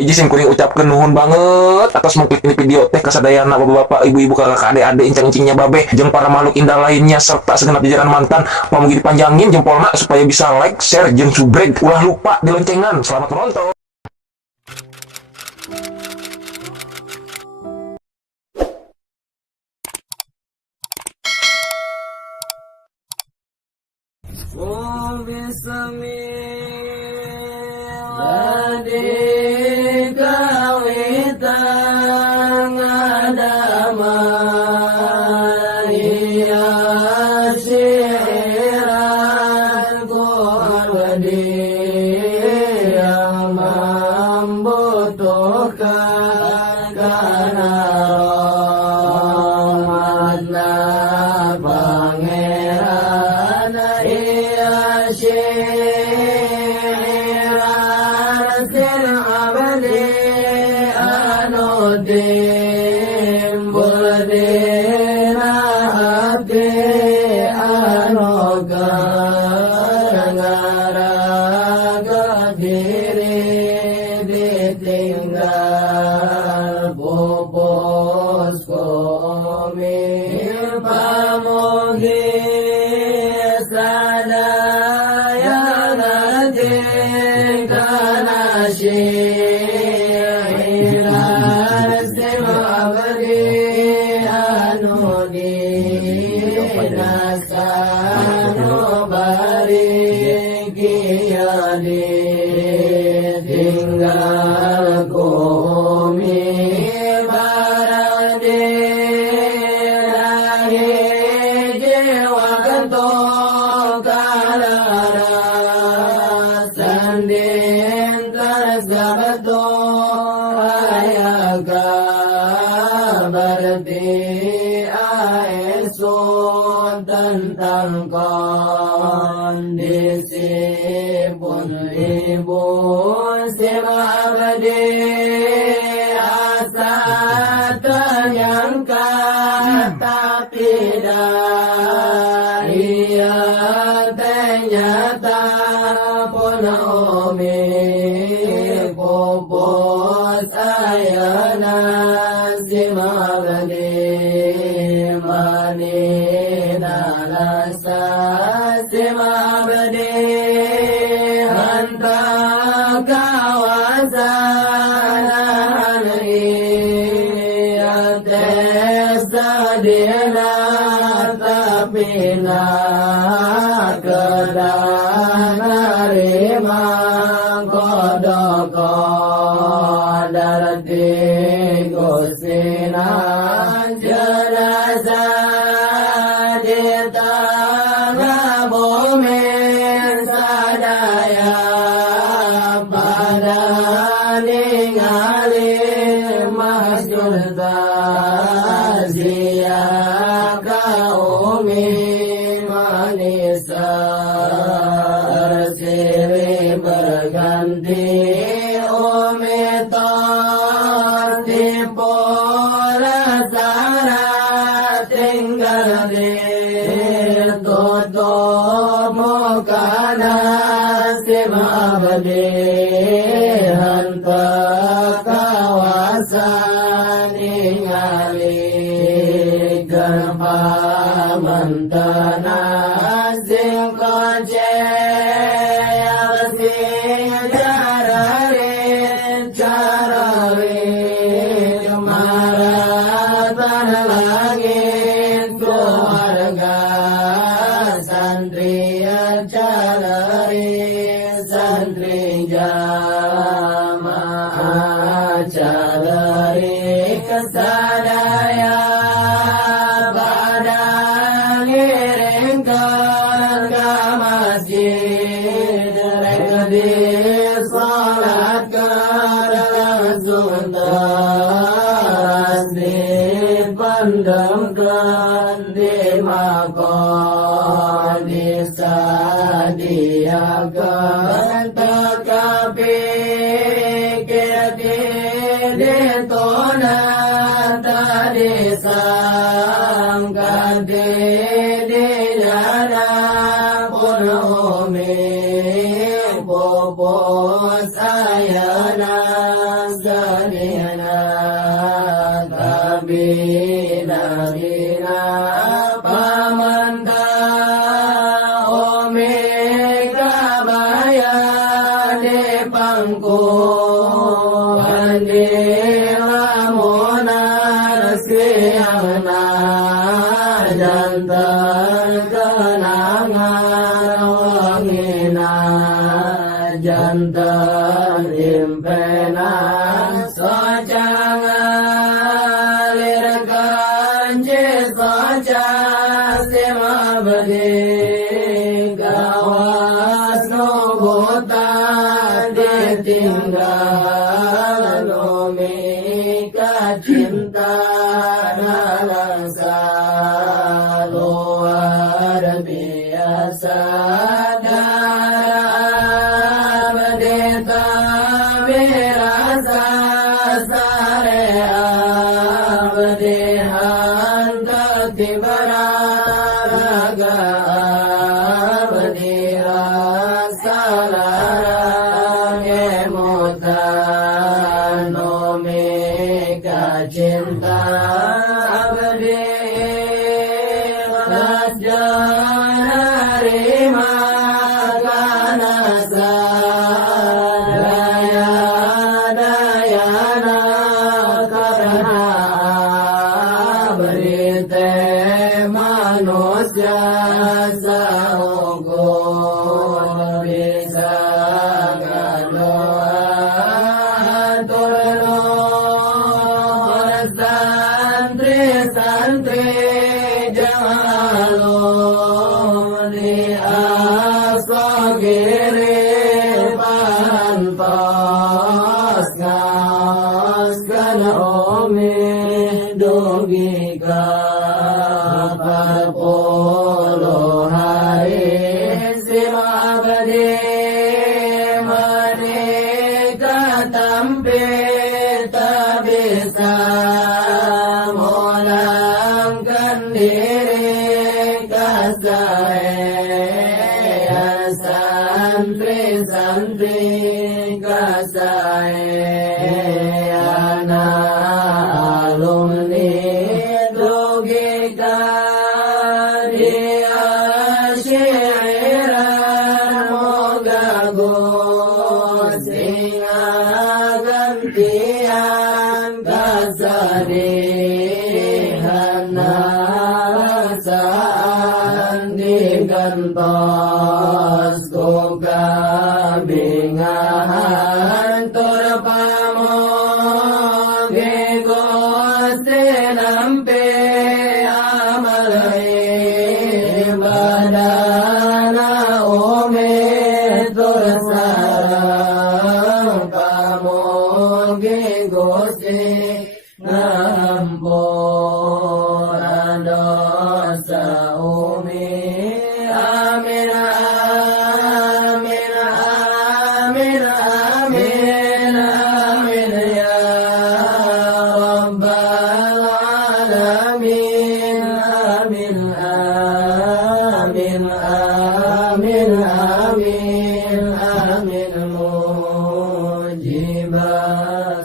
Iji sim kuring ucapkeun nuhun banget atas mengklik ini video teh kasadayana bapak-bapak, ibu-ibu, kakak, adik-adik, incang-incingnya babeh, jeung para makhluk indah lainnya serta segenap jajaran mantan. Pamugi dipanjangin jempolna supaya bisa like, share, jeung subreg. Ulah lupa di loncengan. Selamat menonton. Oh, membutuhkan karena rahmatna pangeran iya syiran sin abadi anu timbul dina hati anu gara-gara diri ditinggal pupus komil pamugi sadaya natingkan asyiran simabdi anu dinasanu bariki tinggal kumi barang dirahi jiwa kentung kalara sandin tersabetung ayaga berarti aesun tentang kondisi pun ibu simabdi asa ternyangka tak tidak ia ternyata pun umi pupus ayana simabdi manina rasa simabdi hanta kawasan iya tesadina tapi nak kedanarima kodoko darti gusina jenazah di tengah bumi sadaya pada ningali masjid tazia kaumi manisa silih berganti umi tipur syarat tinggal di tutup mukana simabdi hanta kawasan ningali gempa mantana sing konce sing jararin cararin maratan langit keluarga santri cararin santri jamaah cararin kesadaya pada ngiringkan ke masjid rek disolatkan langsung dipendamkan di makom disadiakan tekapi ditonan tadi sangkan dinyana pun umi pupus ayana jantan impenan sojang alirkan soja sema badi gawas nubuta ditinggal lumika cinta nalangsa luar biasa abadita birasa sare abadihan tatibaraga abadihan salarang emutan nomika cinta abadi janari makanasa daya dayana karena berite manusia saungkul bisa gadoa turun santri-santri jaluni asogiri pantas ngaskan omi dogika parpuluh hari sima abadi menikah tampi tak bisa mulangkan diri kasaya santri-santri kasaya anak alumni logika dia syairan moga singa gantian kasadihan rasaan digantos kuka bingahan turpamogi gusti nampi amal ibadana umi tursarang pamogi gusti ngampunan dosa umi amin amin amin amin amin ya rabbal alamin amin amin amin amin amin mujibah